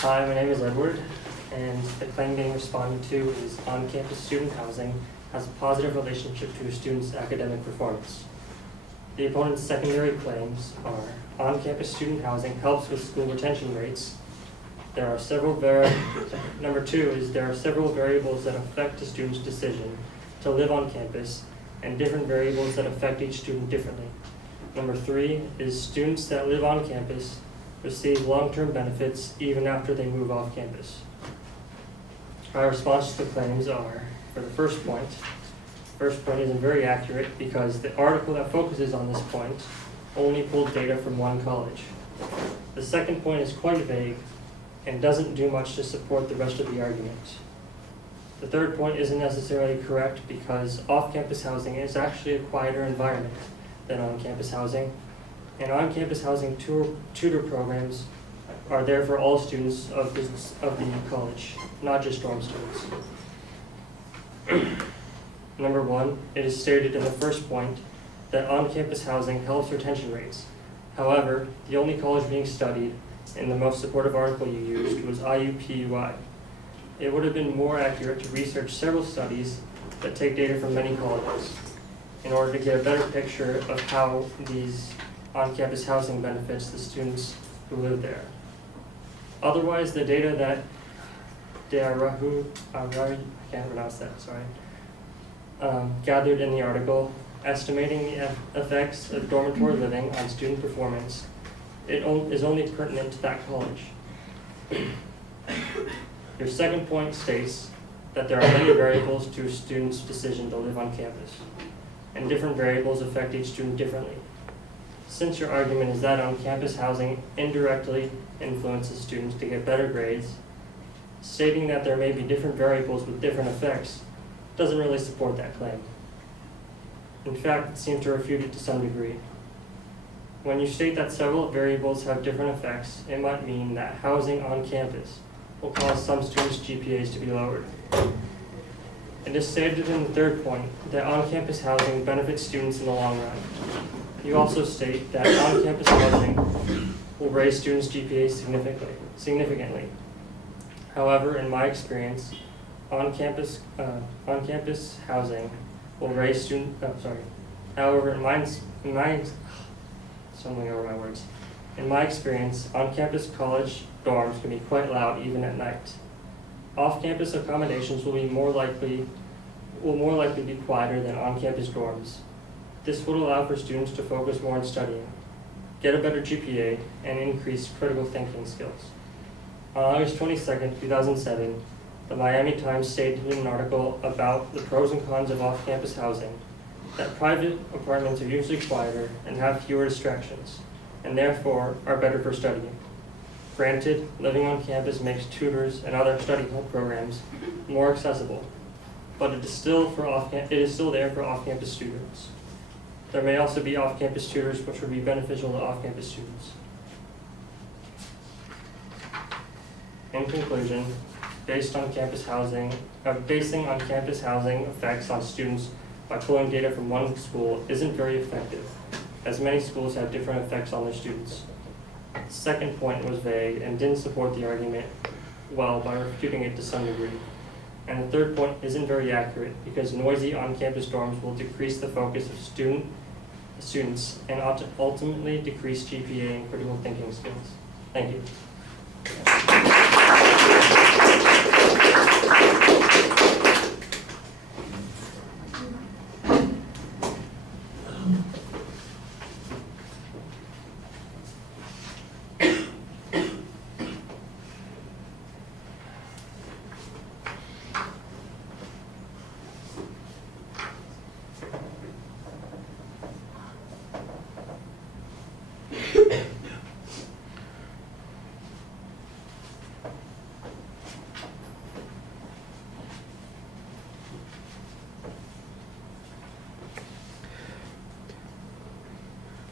Hi, my name is Edward, and the claim being responded to is on-campus student housing has a positive relationship to a student's academic performance. The opponent's secondary claims are on-campus student housing helps with school retention rates. Number two is there are several variables that affect a student's decision to live on campus and different variables that affect each student differently. Number three is students that live on campus receive long-term benefits even after they move off campus. Our response to the claims are, for the first point isn't very accurate because the article that focuses on this point only pulled data from one college. The second point is quite vague and doesn't do much to support the rest of the argument. The third point isn't necessarily correct because off-campus housing is actually a quieter environment than on-campus housing, and on-campus housing tutor programs are there for all students of the college, not just dorm students. Number one, it is stated in the first point that on-campus housing helps retention rates. However, the only college being studied in the most supportive article you used was IUPUI. It would have been more accurate to research several studies that take data from many colleges in order to get a better picture of how these on-campus housing benefits the students who live there. Otherwise, the data that gathered in the article, estimating the effects of dormitory living on student performance, is only pertinent to that college. Your second point states that there are many variables to a student's decision to live on campus, and different variables affect each student differently. Since your argument is that on-campus housing indirectly influences students to get better grades, stating that there may be different variables with different effects doesn't really support that claim. In fact, it seems to refute it to some degree. When you state that several variables have different effects, it might mean that housing on campus will cause some students' GPAs to be lowered. It is stated in the third point that on-campus housing benefits students in the long run. You also state that on-campus housing will raise students' GPAs significantly. However, in my experience, on-campus housing will raise student. However, in my experience, on-campus college dorms can be quite loud even at night. Off-campus accommodations will more likely be quieter than on-campus dorms. This would allow for students to focus more on studying, get a better GPA, and increase critical thinking skills. On August 22nd, 2007, the Miami Times stated in an article about the pros and cons of off-campus housing that private apartments are usually quieter and have fewer distractions, and therefore are better for studying. Granted, living on campus makes tutors and other study programs more accessible, but it is still there for off-campus students. There may also be off-campus tutors which would be beneficial to off-campus students. In conclusion, basing on-campus housing effects on students by pulling data from one school isn't very effective, as many schools have different effects on their students. The second point was vague and didn't support the argument well by refuting it to some degree. And the third point isn't very accurate because noisy on-campus dorms will decrease the focus of students and ultimately decrease GPA and critical thinking skills. Thank you.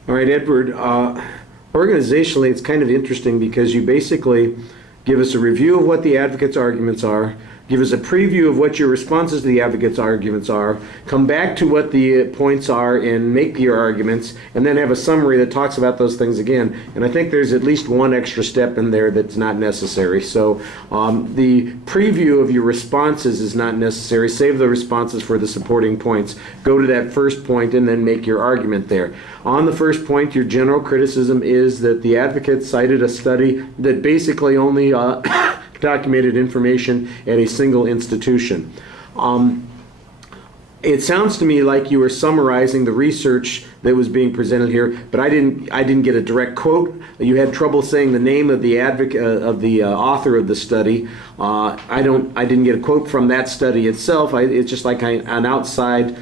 All right, Edward, organizationally it's kind of interesting because you basically give us a review of what the advocates' arguments are, give us a preview of what your responses to the advocate's arguments are, come back to what the points are and make your arguments, and then have a summary that talks about those things again. And I think there's at least one extra step in there that's not necessary. So the preview of your responses is not necessary. Save the responses for the supporting points. Go to that first point and then make your argument there. On the first point, your general criticism is that the advocate cited a study that basically only documented information at a single institution. It sounds to me like you were summarizing the research that was being presented here, but I didn't get a direct quote. You had trouble saying the name of the author of the study. I didn't get a quote from that study itself. It's just like an outside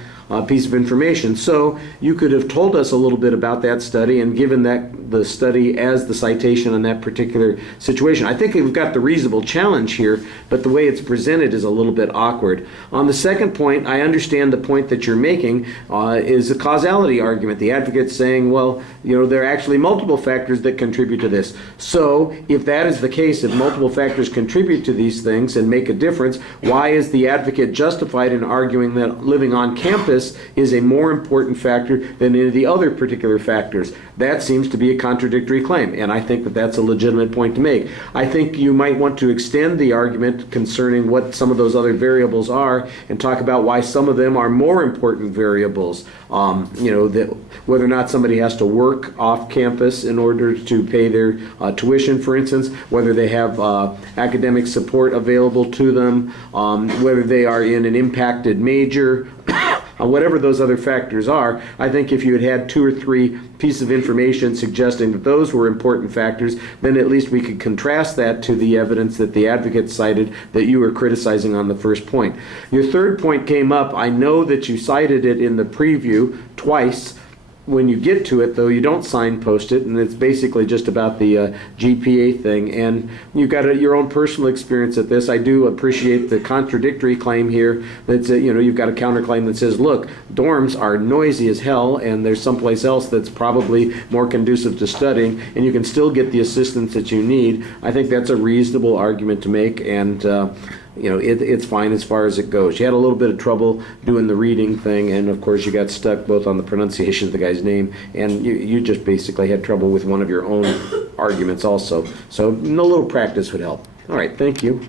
piece of information. So you could have told us a little bit about that study and given the study as the citation on that particular situation. I think we've got the reasonable challenge here, but the way it's presented is a little bit awkward. On the second point, I understand the point that you're making is a causality argument. The advocate's saying, well, there are actually multiple factors that contribute to this. So if that is the case, if multiple factors contribute to these things and make a difference, why is the advocate justified in arguing that living on campus is a more important factor than any of the other particular factors? That seems to be a contradictory claim, and I think that that's a legitimate point to make. I think you might want to extend the argument concerning what some of those other variables are and talk about why some of them are more important variables. That whether or not somebody has to work off campus in order to pay their tuition, for instance, whether they have academic support available to them, whether they are in an impacted major, whatever those other factors are. I think if you had 2 or 3 pieces of information suggesting that those were important factors, then at least we could contrast that to the evidence that the advocate cited that you were criticizing on the first point. Your third point came up. I know that you cited it in the preview twice. When you get to it, though, you don't signpost it, and it's basically just about the GPA thing. And you've got your own personal experience at this. I do appreciate the contradictory claim here that you've got a counterclaim that says, look, dorms are noisy as hell, and there's someplace else that's probably more conducive to studying, and you can still get the assistance that you need. I think that's a reasonable argument to make, and it's fine as far as it goes. You had a little bit of trouble doing the reading thing, and of course you got stuck both on the pronunciation of the guy's name, and you just basically had trouble with one of your own arguments also. So a little practice would help. All right, thank you.